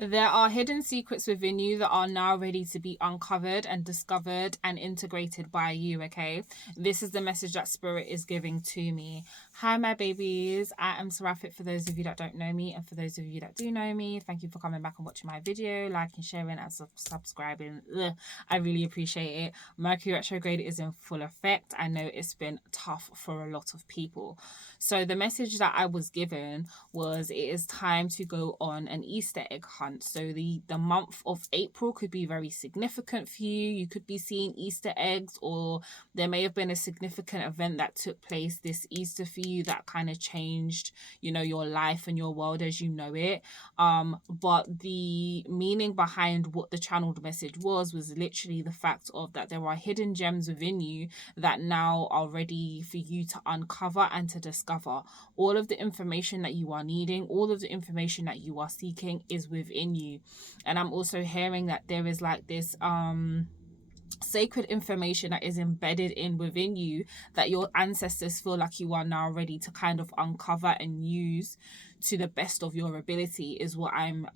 There are hidden secrets within you that are now ready to be uncovered and discovered and integrated by you, okay? This is the message that Spirit is giving to me. Hi, my babies. I am Seraphic for those of you that don't know me, and for those of you that do know me, thank you for coming back and watching my video, liking, sharing, and subscribing. I really appreciate it. Mercury retrograde is in full effect. I know it's been tough for a lot of people. So the message that I was given was it is time to go on an Easter egg hunt. So the month of April could be very significant for you. You could be seeing Easter eggs, or there may have been a significant event that took place this Easter for you that kind of changed, you know, your life and your world as you know it. But the meaning behind what the channeled message was literally the fact of that there are hidden gems within you that now are ready for you to uncover and to discover. All of the information that you are needing, all of the information that you are seeking is within you. And I'm also hearing that there is like this sacred information that is embedded in within you that your ancestors feel like you are now ready to kind of uncover and use to the best of your ability, is what I'm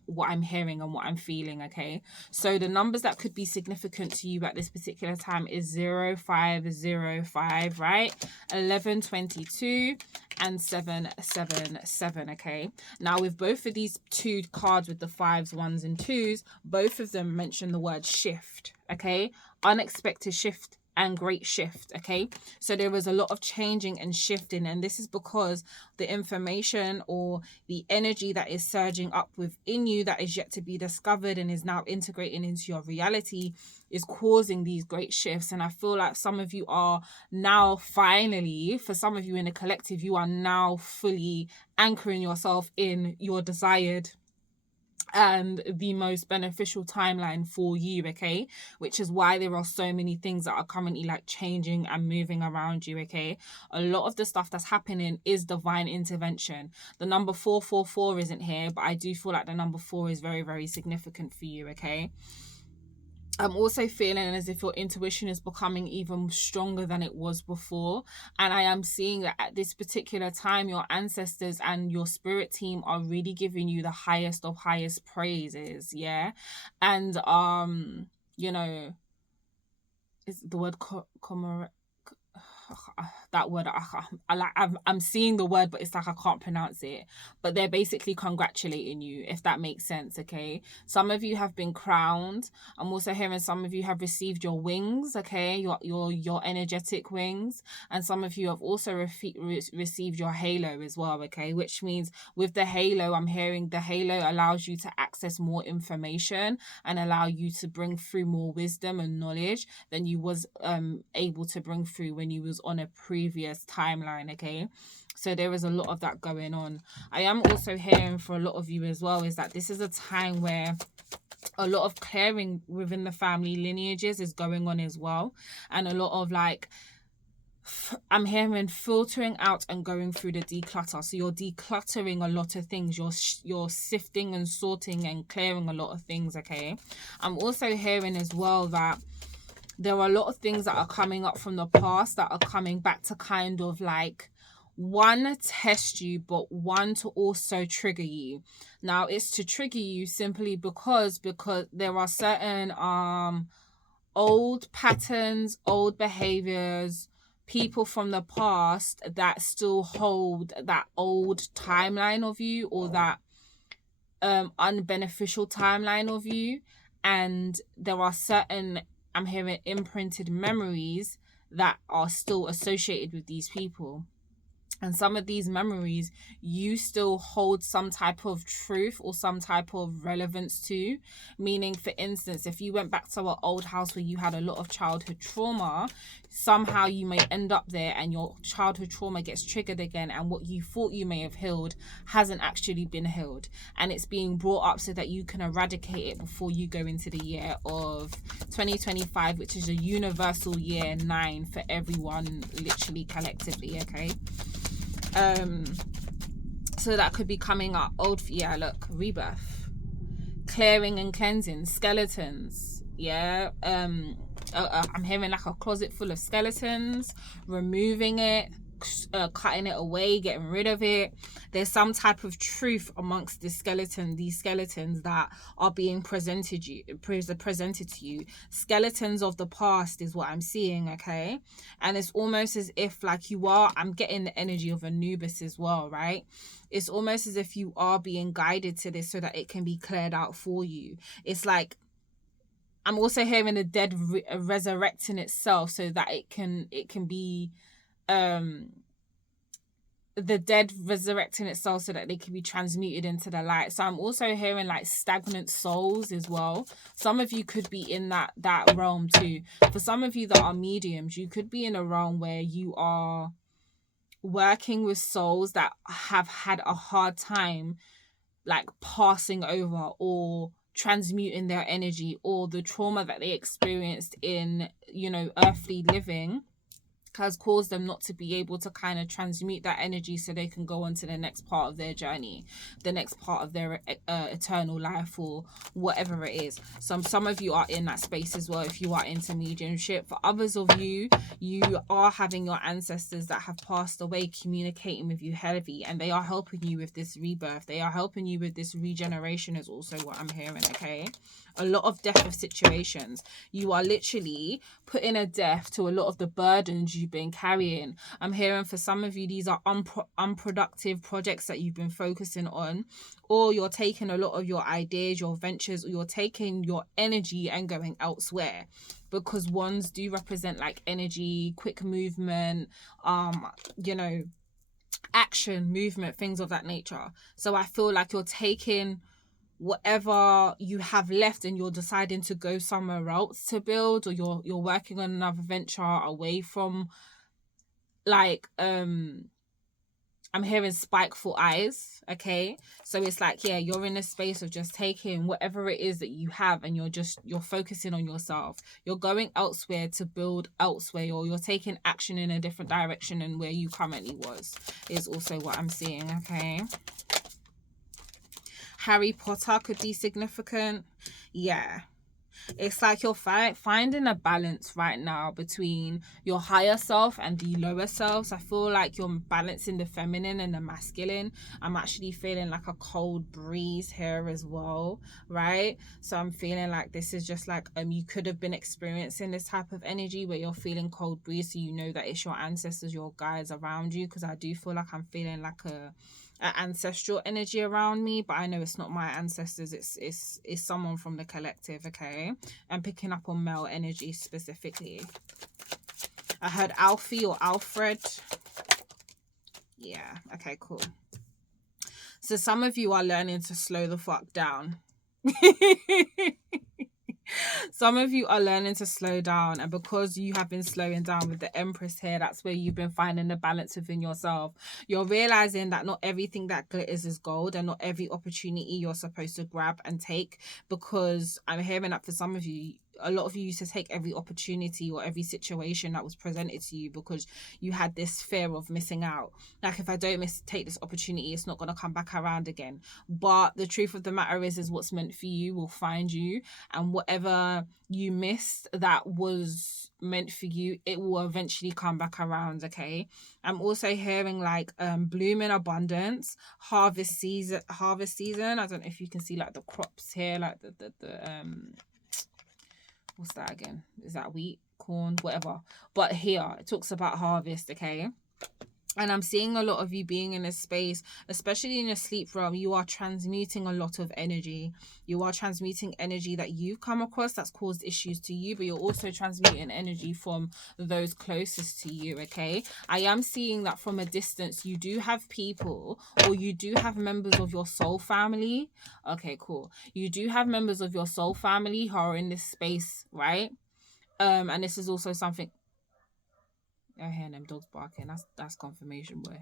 hearing and what I'm feeling. Okay, so the numbers that could be significant to you at this particular time is 0505, right, 1122 and 777. Okay, now with both of these two cards with the 5s, 1s and 2s, both of them mention the word shift. Okay, unexpected shift and great shift. Okay, so there was a lot of changing and shifting, and this is because the information or the energy that is surging up within you that is yet to be discovered and is now integrating into your reality is causing these great shifts. And I feel like some of you are now finally, for some of you in the collective, you are now fully anchoring yourself in your desired and the most beneficial timeline for you, okay, which is why there are so many things that are currently like changing and moving around you. Okay, a lot of the stuff that's happening is divine intervention. The number 444 isn't here, but I do feel like the number 4 is very, very significant for you. Okay, I'm also feeling as if your intuition is becoming even stronger than it was before. And I am seeing that at this particular time, your ancestors and your spirit team are really giving you the highest of highest praises. Yeah. And, you know, is the word that word I'm seeing the word, but it's like I can't pronounce it, but they're basically congratulating you, if that makes sense. Okay, some of you have been crowned. I'm also hearing some of you have received your wings, okay, your energetic wings, and some of you have also received your halo as well. Okay, which means with the halo, I'm hearing the halo allows you to access more information and allow you to bring through more wisdom and knowledge than you was able to bring through when you was on a previous timeline. Okay, so there is a lot of that going on. I am also hearing for a lot of you as well is that this is a time where a lot of clearing within the family lineages is going on as well, and a lot of like I'm hearing filtering out and going through the declutter. So you're decluttering a lot of things. You're sifting and sorting and clearing a lot of things. Okay, I'm also hearing as well that there are a lot of things that are coming up from the past that are coming back to kind of like, one, test you, but one, to also trigger you. Now it's to trigger you simply because there are certain old patterns, old behaviors, people from the past that still hold that old timeline of you, or that unbeneficial timeline of you. And there are certain, I'm hearing, imprinted memories that are still associated with these people. And some of these memories you still hold some type of truth or some type of relevance to. Meaning, for instance, if you went back to an old house where you had a lot of childhood trauma, somehow you may end up there and your childhood trauma gets triggered again, and what you thought you may have healed hasn't actually been healed, and it's being brought up so that you can eradicate it before you go into the year of 2025, which is a universal year 9 for everyone, literally collectively. Okay, so that could be coming up. Look, rebirth, clearing and cleansing, skeletons. Yeah, I'm hearing like a closet full of skeletons, removing it, cutting it away, getting rid of it. There's some type of truth amongst these skeletons that are being presented to you. Skeletons of the past is what I'm seeing, okay? And it's almost as if like I'm getting the energy of Anubis as well, right? It's almost as if you are being guided to this so that it can be cleared out for you. It's like I'm also hearing the dead resurrecting itself so that it can be the dead resurrecting itself so that they can be transmuted into the light. So I'm also hearing like stagnant souls as well. Some of you could be in that realm too. For some of you that are mediums, you could be in a realm where you are working with souls that have had a hard time like passing over or transmuting their energy, or the trauma that they experienced in, earthly living has caused them not to be able to kind of transmute that energy so they can go on to the next part of their journey, the next part of their eternal life, or whatever it is. Some of you are in that space as well if you are into mediumship. For others of you, you are having your ancestors that have passed away communicating with you heavy, and they are helping you with this rebirth. They are helping you with this regeneration is also what I'm hearing, okay? A lot of death of situations. You are literally putting a death to a lot of the burdens you've been carrying. I'm hearing for some of you, these are unproductive projects that you've been focusing on, or you're taking a lot of your ideas, your ventures, or you're taking your energy and going elsewhere, because ones do represent like energy, quick movement, action, movement, things of that nature. So I feel like you're taking whatever you have left and you're deciding to go somewhere else to build, or you're working on another venture away from like I'm hearing spiteful eyes, okay? So it's like, yeah, you're in a space of just taking whatever it is that you have and you're focusing on yourself. You're going elsewhere to build elsewhere, or you're taking action in a different direction than where you currently was, is also what I'm seeing, okay? Harry Potter could be significant. Yeah. It's like you're finding a balance right now between your higher self and the lower self. So I feel like you're balancing the feminine and the masculine. I'm actually feeling like a cold breeze here as well, right? So I'm feeling like this is just like you could have been experiencing this type of energy where you're feeling cold breeze, so you know that it's your ancestors, your guides around you, because I do feel like I'm feeling like an ancestral energy around me, but I know it's not my ancestors, it's someone from the collective, okay? I'm picking up on male energy specifically. I heard Alfie or Alfred. Yeah, okay, cool. So some of you are learning to slow the fuck down. Some of you are learning to slow down, and because you have been slowing down with the Empress here, that's where you've been finding the balance within yourself. You're realizing that not everything that glitters is gold, and not every opportunity you're supposed to grab and take, because I'm hearing that for some of you, a lot of you used to take every opportunity or every situation that was presented to you because you had this fear of missing out. Like, if I don't take this opportunity, it's not going to come back around again. But the truth of the matter is what's meant for you will find you, and whatever you missed that was meant for you, it will eventually come back around, okay? I'm also hearing like bloom in abundance, harvest season. I don't know if you can see like the crops here, like the what's that again? Is that wheat, corn, whatever? But here it talks about harvest, okay? And I'm seeing a lot of you being in a space, especially in your sleep realm, you are transmuting a lot of energy. You are transmuting energy that you've come across that's caused issues to you, but you're also transmuting energy from those closest to you, okay? I am seeing that from a distance, you do have people, or you do have members of your soul family. Okay, cool. You do have members of your soul family who are in this space, right? And this is also something... I hear them dogs barking. That's confirmation, boy.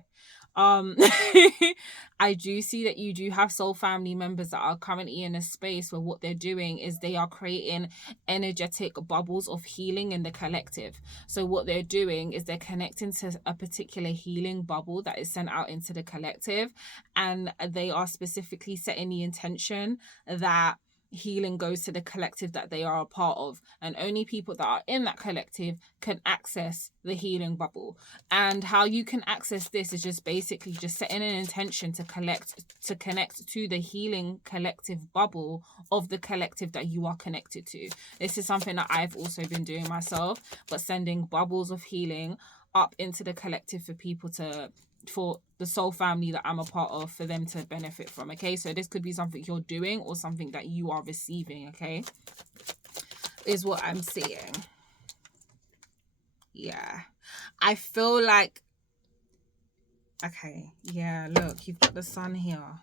I do see that you do have soul family members that are currently in a space where what they're doing is they are creating energetic bubbles of healing in the collective. So what they're doing is they're connecting to a particular healing bubble that is sent out into the collective, and they are specifically setting the intention that healing goes to the collective that they are a part of, and only people that are in that collective can access the healing bubble. And how you can access this is just basically just setting an intention to connect to the healing collective bubble of the collective that you are connected to. This is something that I've also been doing myself, but sending bubbles of healing up into the collective for the soul family that I'm a part of, for them to benefit from. Okay, so this could be something you're doing or something that you are receiving. Okay, is what I'm seeing. Yeah, I feel like, okay, yeah, look, you've got the sun here.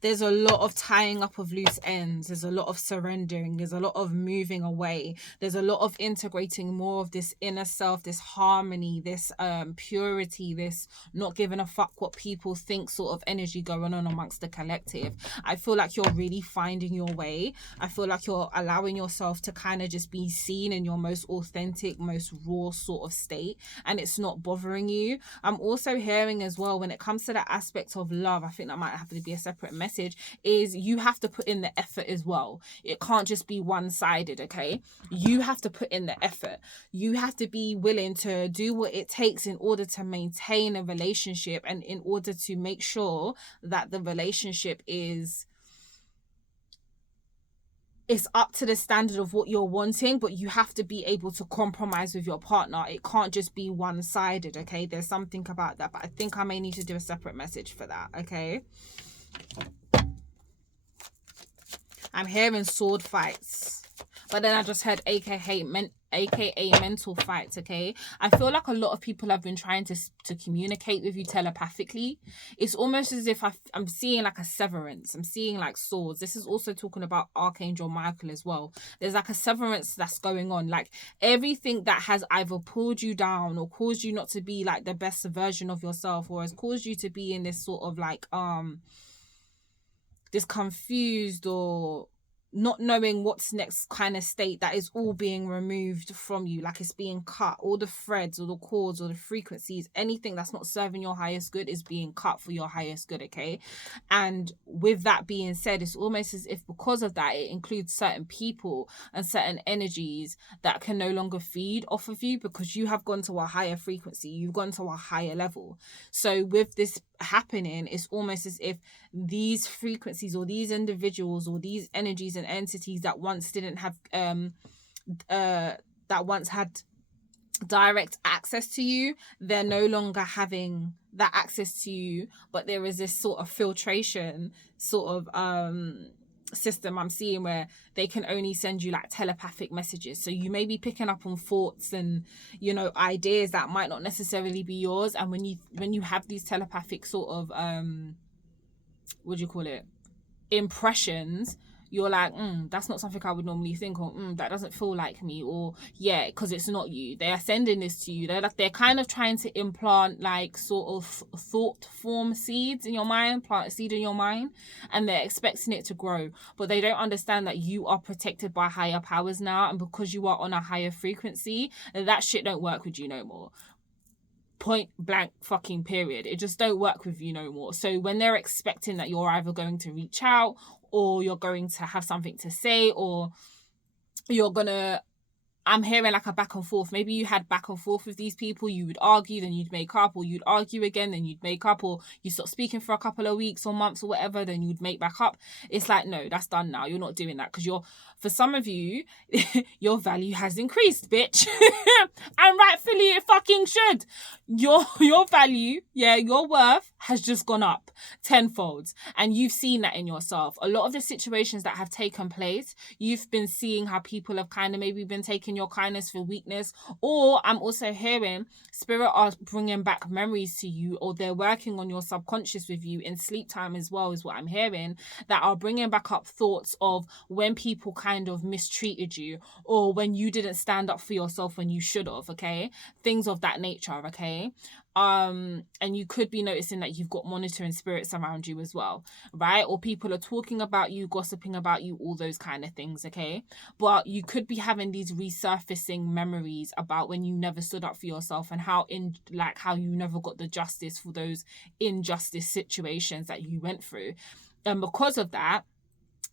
There's a lot of tying up of loose ends. There's a lot of surrendering. There's a lot of moving away. There's a lot of integrating more of this inner self, this harmony, this purity, this not giving a fuck what people think sort of energy going on amongst the collective. I feel like you're really finding your way. I feel like you're allowing yourself to kind of just be seen in your most authentic, most raw sort of state, and it's not bothering you. I'm also hearing as well, when it comes to that aspect of love, I think that might have to be a separate message, is you have to put in the effort as well. It can't just be one-sided, okay? You have to put in the effort. You have to be willing to do what it takes in order to maintain a relationship, and in order to make sure that the relationship is up to the standard of what you're wanting, but you have to be able to compromise with your partner. It can't just be one-sided, okay? There's something about that, but I think I may need to do a separate message for that, okay? I'm hearing sword fights, but then I just heard aka mental fights, okay? I feel like a lot of people have been trying to communicate with you telepathically. It's almost as if I'm seeing like a severance. I'm seeing like swords. This is also talking about Archangel Michael as well. There's like a severance that's going on. Like everything that has either pulled you down or caused you not to be like the best version of yourself, or has caused you to be in this sort of like this confused or not knowing what's next kind of state, that is all being removed from you. Like it's being cut. All the threads or the cords or the frequencies, anything that's not serving your highest good is being cut for your highest good, okay? And with that being said, it's almost as if because of that, it includes certain people and certain energies that can no longer feed off of you, because you have gone to a higher frequency. You've gone to a higher level. So with this happening, it's almost as if these frequencies or these individuals or these energies and entities that once didn't have that once had direct access to you, they're no longer having that access to you, but there is this sort of filtration sort of system I'm seeing where they can only send you like telepathic messages. So you may be picking up on thoughts and, you know, ideas that might not necessarily be yours, and when you have these telepathic sort of what do you call it, impressions, you're like, that's not something I would normally think, or that doesn't feel like me, or yeah, because it's not you. They are sending this to you. They're kind of trying to implant like sort of thought form seeds in your mind, plant a seed in your mind, and they're expecting it to grow. But they don't understand that you are protected by higher powers now, and because you are on a higher frequency, that shit don't work with you no more. Point blank fucking period. It just don't work with you no more. So when they're expecting that you're either going to reach out, or you're going to have something to say, or you're gonna, I'm hearing like a back and forth. Maybe you had back and forth with these people. You would argue, then you'd make up, or you'd argue again, then you'd make up, or you stop speaking for a couple of weeks or months or whatever, then you'd make back up. It's like, no, that's done now. You're not doing that, because for some of you, your value has increased, bitch. And rightfully it fucking should. Your value, your worth has just gone up tenfold. And you've seen that in yourself. A lot of the situations that have taken place, you've been seeing how people have kind of maybe been taking your kindness for weakness. Or I'm also hearing spirit are bringing back memories to you, or they're working on your subconscious with you in sleep time as well, is what I'm hearing, that are bringing back up thoughts of when people kind of mistreated you, or when you didn't stand up for yourself when you should have, okay? Things of that nature, okay? And you could be noticing that you've got monitoring spirits around you as well, right? Or people are talking about you, gossiping about you, all those kind of things, okay? But you could be having these resurfacing memories about when you never stood up for yourself, and how you never got the justice for those injustice situations that you went through. And because of that,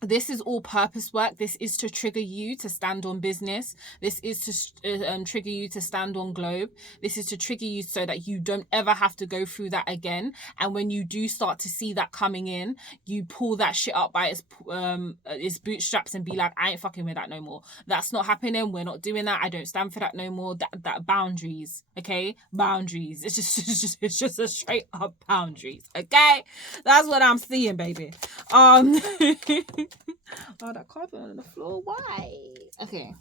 This is all purpose work. This is to trigger you to stand on business. This is to trigger you to stand on globe. This is to trigger you so that you don't ever have to go through that again. And when you do start to see that coming in, you pull that shit up by its bootstraps and be like, I ain't fucking with that no more. That's not happening. We're not doing that. I don't stand for that no more. That boundaries, okay? Boundaries. It's just a straight up boundaries, okay? That's what I'm seeing, baby. Oh, that carpet on the floor. Why? Okay.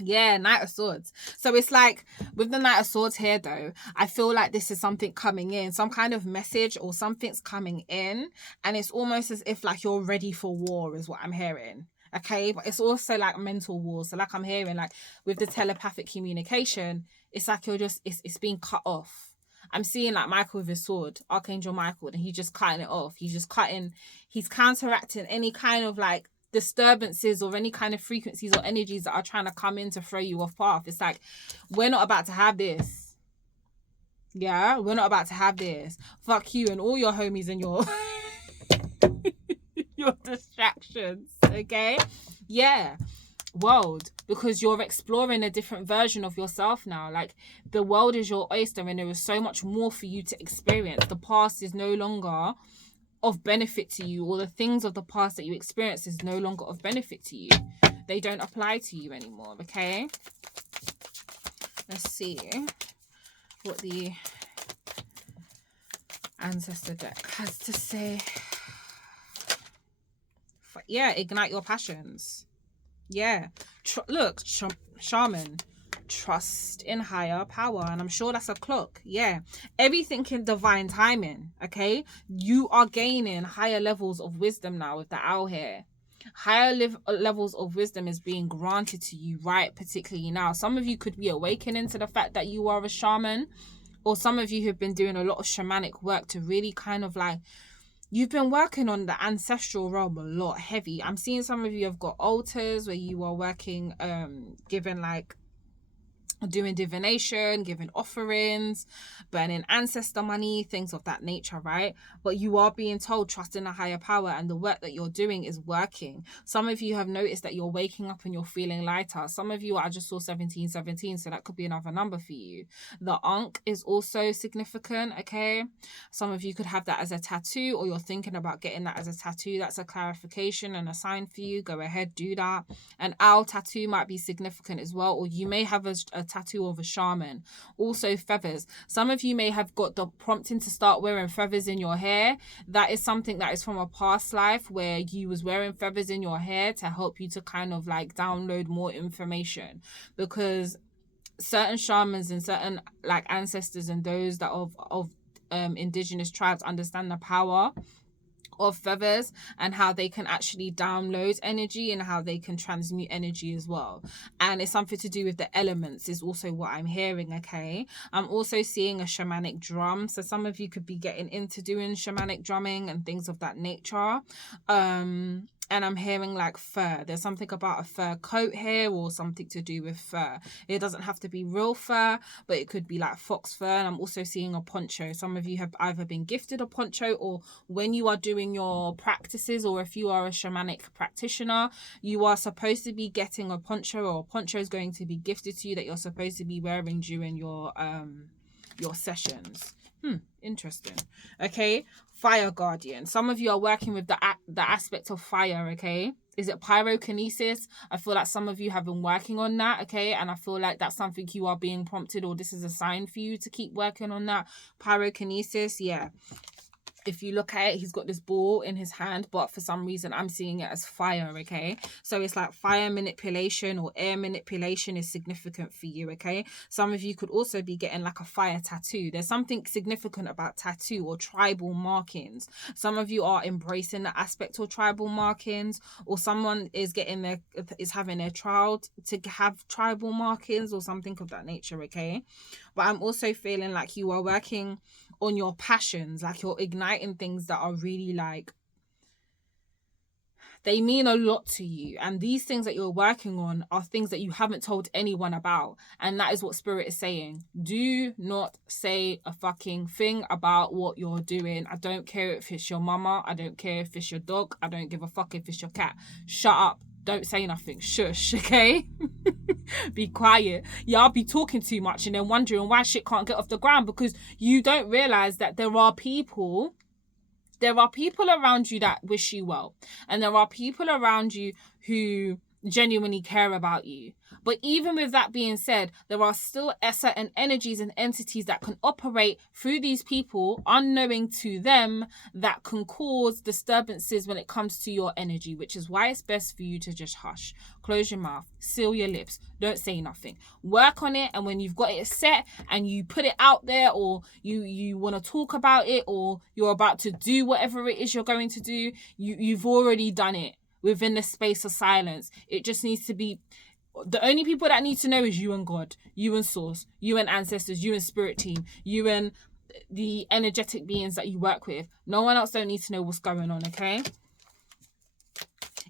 Yeah, Knight of Swords. So it's like with the Knight of Swords here, though, I feel like this is something coming in, some kind of message or something's coming in, and it's almost as if like you're ready for war, is what I'm hearing. Okay, but it's also like mental war. So like I'm hearing like with the telepathic communication, it's like you're just it's being cut off. I'm seeing like Michael with his sword, Archangel Michael, and he's just cutting it off. He's counteracting any kind of like disturbances or any kind of frequencies or energies that are trying to come in to throw you off path. It's like, we're not about to have this. Yeah, we're not about to have this. Fuck you and all your homies and your your distractions. Okay? Yeah. World, because you're exploring a different version of yourself now. Like, the world is your oyster and there is so much more for you to experience. The past is no longer of benefit to you, or the things of the past that you experienced is no longer of benefit to you. They don't apply to you anymore. Okay, let's see what the ancestor deck has to say. Yeah, ignite your passions. Yeah, look, shaman, trust in higher power, and I'm sure that's a clock. Yeah, everything in divine timing. Okay, you are gaining higher levels of wisdom now with the owl here. Higher levels of wisdom is being granted to you right particularly now. Some of you could be awakening to the fact that you are a shaman, or some of you have been doing a lot of shamanic work to really kind of like, you've been working on the ancestral realm a lot heavy. I'm seeing some of you have got altars where you are working, giving like, doing divination, giving offerings, burning ancestor money, things of that nature, right? But you are being told, trust in a higher power, and the work that you're doing is working. Some of you have noticed that you're waking up and you're feeling lighter. Some of you, I just saw 1717, so that could be another number for you. The Ankh is also significant, okay? Some of you could have that as a tattoo, or you're thinking about getting that as a tattoo. That's a clarification and a sign for you. Go ahead, do that. An owl tattoo might be significant as well, or you may have a tattoo of a shaman. Also feathers. Some of you may have got the prompting to start wearing feathers in your hair. That is something that is from a past life where you was wearing feathers in your hair to help you to kind of like download more information, because certain shamans and certain like ancestors and those that of indigenous tribes understand the power of feathers and how they can actually download energy and how they can transmute energy as well. And it's something to do with the elements is also what I'm hearing. Okay, I'm also seeing a shamanic drum, so some of you could be getting into doing shamanic drumming and things of that nature. And I'm hearing like fur. There's something about a fur coat here, or something to do with fur. It doesn't have to be real fur, but it could be like fox fur. And I'm also seeing a poncho. Some of you have either been gifted a poncho, or when you are doing your practices, or if you are a shamanic practitioner, you are supposed to be getting a poncho, or a poncho is going to be gifted to you that you're supposed to be wearing during your sessions. Interesting. Okay, fire guardian. Some of you are working with the aspect of fire. Okay, is it pyrokinesis? I feel like some of you have been working on that. Okay, and I feel like that's something you are being prompted, or this is a sign for you to keep working on that. Pyrokinesis, yeah. If you look at it, he's got this ball in his hand, but for some reason I'm seeing it as fire, okay? So it's like fire manipulation or air manipulation is significant for you, okay? Some of you could also be getting like a fire tattoo. There's something significant about tattoo or tribal markings. Some of you are embracing the aspect of tribal markings, or someone is having their child to have tribal markings or something of that nature, okay? But I'm also feeling like you are working on your passions, like you're igniting things that are really like They mean a lot to you. And these things that you're working on are things that you haven't told anyone about. And that is what Spirit is saying. Do not say a fucking thing about what you're doing. I don't care if it's your mama. I don't care if it's your dog. I don't give a fuck if it's your cat. Shut up. Don't say nothing. Shush, okay? Be quiet. Y'all be talking too much and then wondering why shit can't get off the ground, because you don't realize that there are people around you that wish you well. And there are people around you who genuinely care about you. But even with that being said, there are still certain energies and entities that can operate through these people, unknowing to them, that can cause disturbances when it comes to your energy, which is why it's best for you to just hush. Close your mouth, seal your lips, don't say nothing. Work on it, and when you've got it set and you put it out there, or you want to talk about it, or you're about to do whatever it is you're going to do, you've already done it within the space of silence. It just needs to be... The only people that need to know is you and God, you and Source, you and ancestors, you and spirit team, you and the energetic beings that you work with. No one else don't need to know what's going on, okay?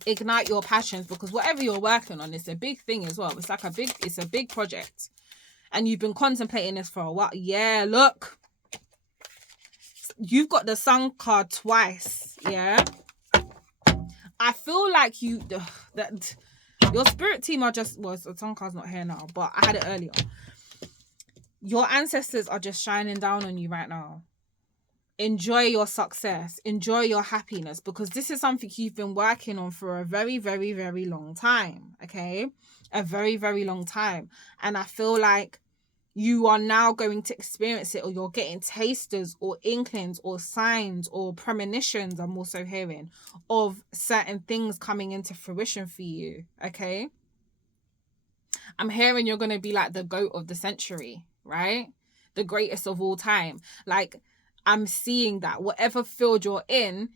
Ignite your passions, because whatever you're working on is a big thing as well. It's a big project. And you've been contemplating this for a while. Yeah, look. You've got the Sun card twice, yeah? I feel like that your spirit team are just... Well, the Sun card's not here now, but I had it earlier. Your ancestors are just shining down on you right now. Enjoy your success. Enjoy your happiness, because this is something you've been working on for a very, very, very long time, okay? A very, very long time. And I feel like you are now going to experience it, or you're getting tasters or inklings or signs or premonitions, I'm also hearing, of certain things coming into fruition for you, okay? I'm hearing you're going to be like the GOAT of the century, right? The greatest of all time. Like, I'm seeing that whatever field you're in,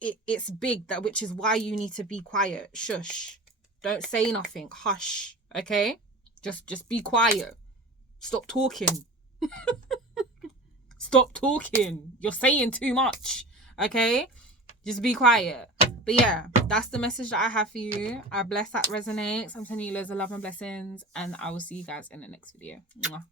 it's big, that which is why you need to be quiet. Shush. Don't say nothing. Hush, okay? Just be quiet. Stop talking. Stop talking. You're saying too much. Okay? Just be quiet. But yeah, that's the message that I have for you. I bless that resonates. I'm sending you loads of love and blessings. And I will see you guys in the next video. Mwah.